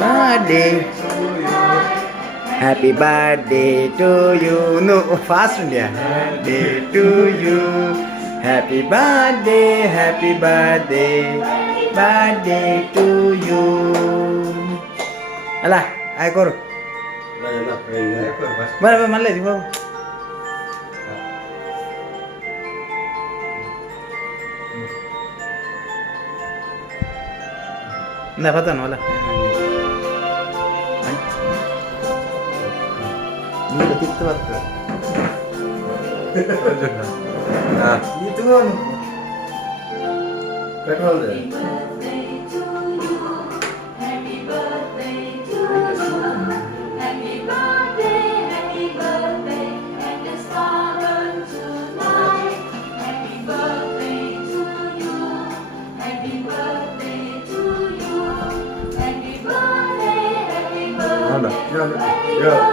birthday. Happy birthday to you. No, fast India. Birthday to you. Happy birthday, happy birthday, birthday to you. Alah, ayo kor. Mana mana lagi bawa. Nah, patah no lah. Ini betul tu betul. Itu kan. Petrol deh. Ada. Ya.